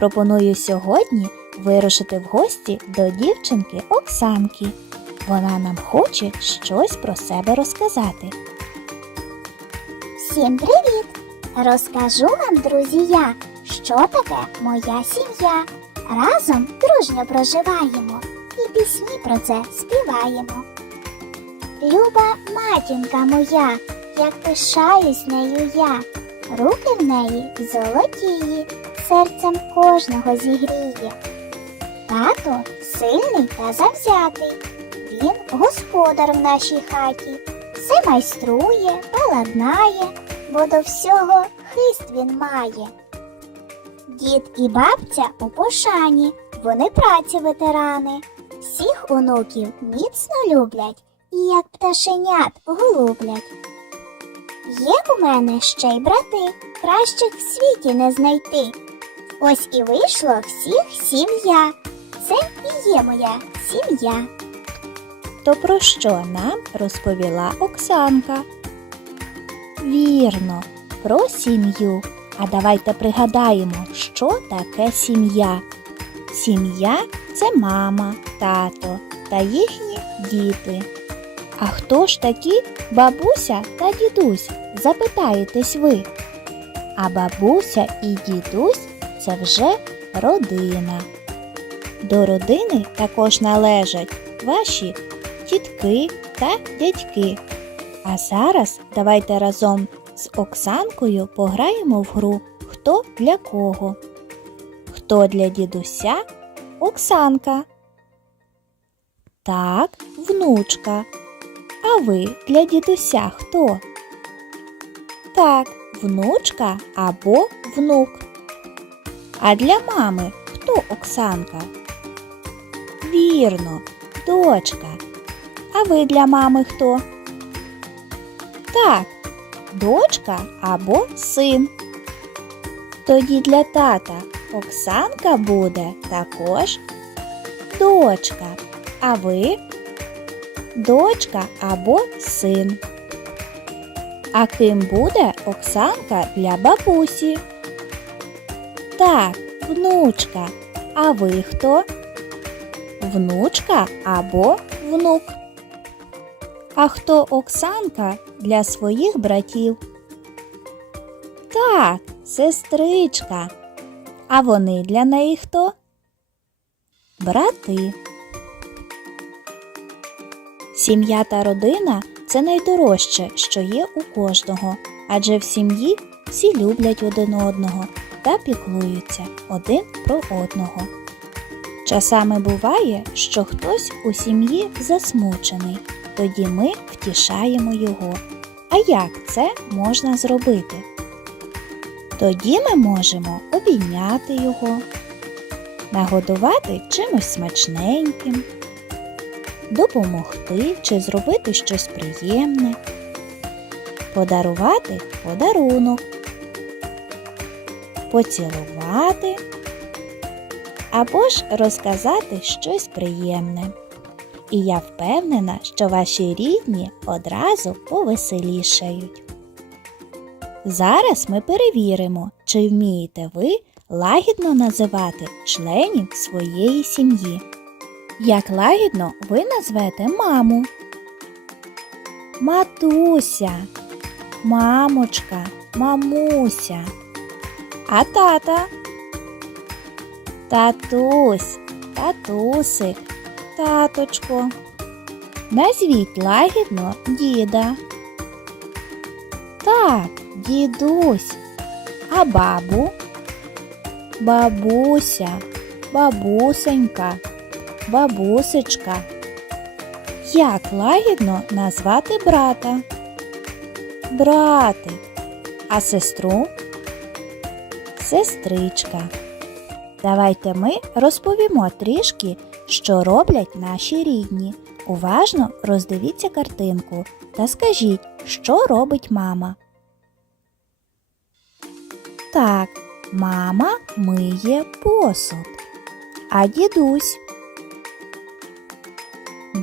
Пропоную сьогодні вирушити в гості до дівчинки Оксанки. Вона нам хоче щось про себе розказати. Всім привіт! Розкажу вам, друзі, я, що таке моя сім'я. Разом дружньо проживаємо і пісні про це співаємо. Люба матінка моя, як пишаюсь нею я, руки в неї золотії, серцем кожного зігріє. Тато сильний та завзятий, він господар в нашій хаті, все майструє та ладнає, бо до всього хист він має. Дід і бабця у пошані, вони праці ветерани, всіх онуків міцно люблять і як пташенят голублять. Є у мене ще й брати, кращих в світі не знайти. Ось і вийшло всіх сім'я. Це і є моя сім'я. То про що нам розповіла Оксанка? Вірно, про сім'ю. А давайте пригадаємо, що таке сім'я. Сім'я це мама, тато та їхні діти. А хто ж такі бабуся та дідусь? Запитаєтесь ви. А бабуся і дідусь це вже родина. До родини також належать ваші тітки та дядьки. А зараз давайте разом з Оксанкою пограємо в гру Хто для кого. Хто для дідуся Оксанка. Так, внучка. А ви для дідуся хто? Так, внучка або внук. А для мами хто Оксанка? Вірно, дочка. А ви для мами хто? Так, дочка або син. Тоді для тата Оксанка буде також дочка. А ви дочка або син. А ким буде Оксанка для бабусі? Так, внучка. А ви хто? Внучка або внук. А хто Оксанка для своїх братів? Так, сестричка. А вони для неї хто? Брати. Сім'я та родина це найдорожче, що є у кожного, адже в сім'ї всі люблять один одного та піклуються один про одного. Часами буває, що хтось у сім'ї засмучений, тоді ми втішаємо його. А як це можна зробити? Тоді ми можемо обійняти його, нагодувати чимось смачненьким, допомогти чи зробити щось приємне, подарувати подарунок, поцілувати або ж розказати щось приємне. І я впевнена, що ваші рідні одразу повеселішають. Зараз ми перевіримо, чи вмієте ви лагідно називати членів своєї сім'ї. Як лагідно ви назвете маму? Матуся, мамочка, мамуся. А тата? Татусь, татусик, таточко. Назвіть лагідно діда. Так, дідусь. А бабу? Бабуся, бабусенька, бабусечка. Як лагідно назвати брата? Братик. А сестру? Сестричка. Давайте ми розповімо трішки, що роблять наші рідні. Уважно роздивіться картинку та скажіть, що робить мама. Так, мама миє посуд. А дідусь?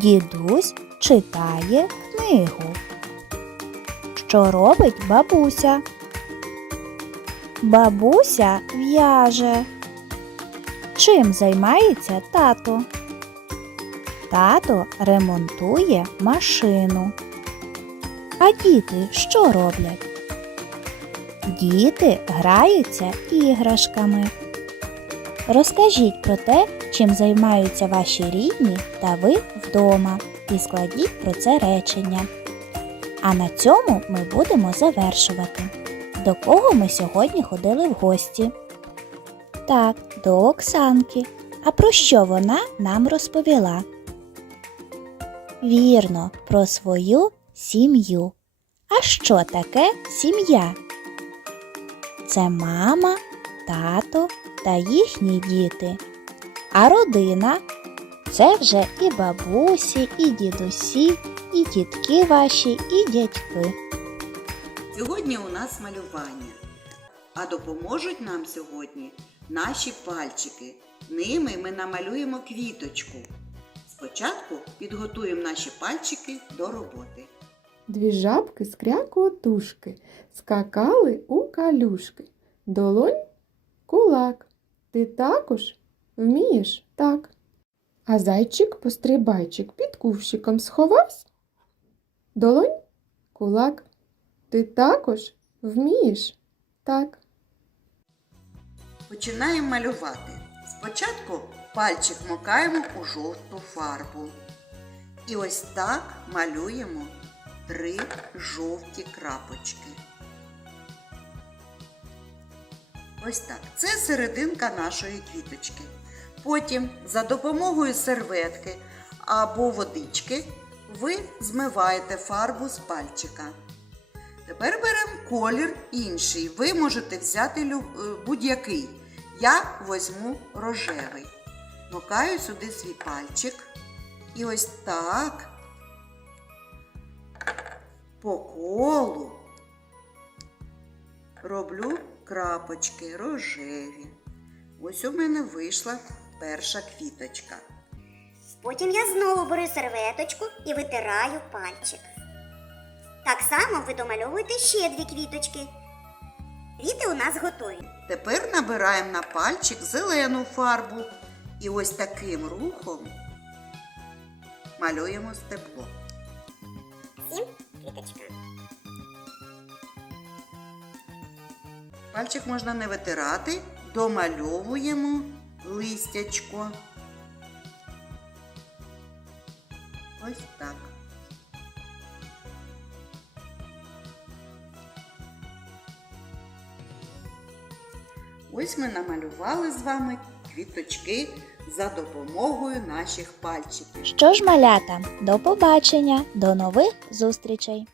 Дідусь читає книгу. Що робить бабуся? Бабуся в'яже. Чим займається тато? Тато ремонтує машину. А діти що роблять? Діти граються іграшками. Розкажіть про те, чим займаються ваші рідні та ви вдома, і складіть про це речення. А на цьому ми будемо завершувати. До кого ми сьогодні ходили в гості? Так, до Оксанки. А про що вона нам розповіла? Вірно, про свою сім'ю. А що таке сім'я? Це мама, тато та їхні діти. А родина це вже і бабусі, і дідусі, і тітки ваші, і дядьки. Сьогодні у нас малювання, а допоможуть нам сьогодні наші пальчики. Ними ми намалюємо квіточку. Спочатку підготуємо наші пальчики до роботи. Дві жабки з крякотушки скакали у калюшки. Долонь кулак. Ти також вмієш так. А зайчик-пострибайчик під кувшиком сховався. Долонь кулак. Ти також вмієш так. Починаємо малювати. Спочатку пальчик макаємо у жовту фарбу. І ось так малюємо три жовті крапочки. Ось так. Це серединка нашої квіточки. Потім за допомогою серветки або водички ви змиваєте фарбу з пальчика. Тепер беремо колір інший. Ви можете взяти е, будь-який. Я візьму рожевий. Макаю сюди свій пальчик. І ось так по колу роблю крапочки рожеві. Ось у мене вийшла перша квіточка. Потім я знову беру серветочку і витираю пальчик. Так само ви домальовуєте ще дві квіточки. Квіти у нас готові. Тепер набираємо на пальчик зелену фарбу і ось таким рухом малюємо стебло. Сім квіточка. Пальчик можна не витирати, домальовуємо листячко. Ось так. Ось ми намалювали з вами квіточки за допомогою наших пальчиків. Що ж, малята, до побачення, до нових зустрічей!